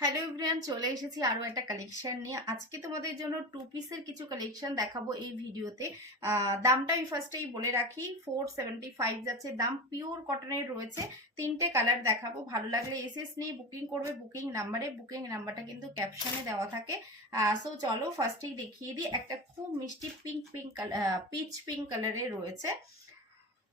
Hello everyone, চলে এসেছি আরও একটা কালেকশন নিয়ে। আজকে তোমাদের জন্য টু পিসের কিছু কালেকশন দেখাবো এই ভিডিওতে। দামটা আমি ফার্স্টেই বলে রাখি, 475 যাচ্ছে দাম। পিওর কটনের রয়েছে। তিনটে কালার দেখাবো, ভালো লাগলে এসএস নিয়ে বুকিং করবে বুকিং নাম্বারটা কিন্তু ক্যাপশনে দেওয়া থাকে। সো চলো ফার্স্টেই দেখিয়ে দিই। একটা খুব মিষ্টি পিচ পিঙ্ক কালারের রয়েছে।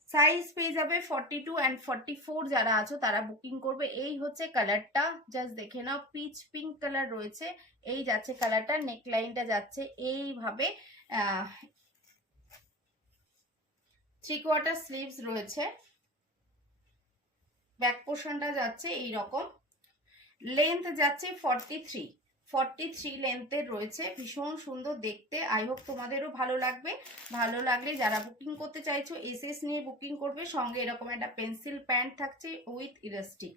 সাইজ পেয়ে যাবে 42 অ্যান্ড 44, যারা আছো তারা বুকিং করবে। এই হচ্ছে কালারটা, জাস্ট দেখে নাও, পিচ পিঙ্ক কালার রয়েছে। এই যাচ্ছে কালারটা, নেকলাইনটা যাচ্ছে এইভাবে। 3/4 স্লিভস রয়েছে। ব্যাক পোর্শনটা যাচ্ছে এই রকম। লেন্থ যাচ্ছে 43 লেন্থের রয়েছে। ভীষণ সুন্দর দেখতে। আই হোপ তোমাদেরও ভালো লাগবে। ভালো লাগলে যারা বুকিং করতে চাইছো এসএস নিয়ে বুকিং করবে। সঙ্গে এরকম একটা পেন্সিল প্যান্ট থাকছে উইথ ইলাস্টিক।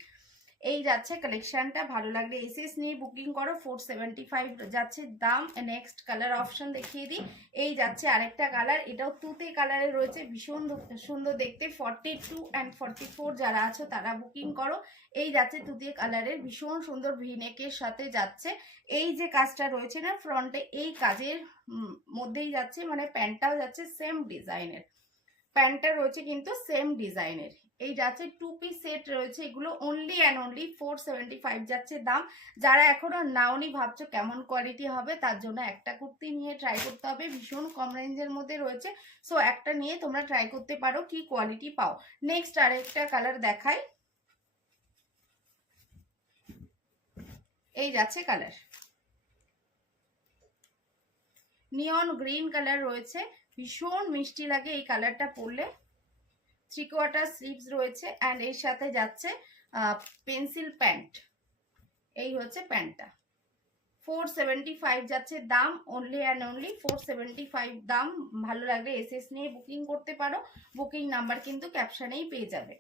এই যাচ্ছে কালেকশনটা, ভালো লাগলে এসএস নিয়ে বুকিং করো। 475 যাচ্ছে দাম। নেক্সট কালার অপশন দেখিয়ে দিই। এই যাচ্ছে আরেকটা কালার, এটাও তুতে কালারে রয়েছে, ভীষণ সুন্দর দেখতে। 42 অ্যান্ড 44 যারা আছো তারা বুকিং করো। এই যাচ্ছে তুতে কালারের, ভীষণ সুন্দর ভিনেকের সাথে যাচ্ছে। এই যে কাজটা রয়েছে না ফ্রন্টে, এই কাজের মধ্যেই যাচ্ছে, মানে প্যান্টটাও যাচ্ছে সেম ডিজাইনের। প্যান্টটা রয়েছে কিন্তু সেম ডিজাইনের। এই যাচ্ছে টু পিস সেট রয়েছে, এগুলো অনলি অ্যান্ড অনলি 475 যাচ্ছে দাম। যারা এখনো নাওনি ভাবছো কেমন কোয়ালিটি হবে, তার জন্য একটা কুর্তি নিয়ে ট্রাই করতে হবে। ভীষণ কম রেঞ্জের মধ্যে রয়েছে, সো একটা নিয়ে তোমরা ট্রাই করতে পারো কি কোয়ালিটি পাও। নেক্সট আরেকটা কালার দেখাই। এই যাচ্ছে কালার, নিয়ন গ্রিন কালার রয়েছে, ভীষণ মিষ্টি লাগে এই কালারটা পরলে। 3/4 স্লিভস রয়েছে অ্যান্ড এর সাথে যাচ্ছে পেন্সিল প্যান্ট। এই হচ্ছে প্যান্টটা। 475 যাচ্ছে দাম, অনলি অ্যান্ড অনলি 475 দাম। ভালো লাগলে এসএস নিয়ে বুকিং করতে পারো। বুকিং নাম্বার কিন্তু ক্যাপশনেই পেয়ে যাবে।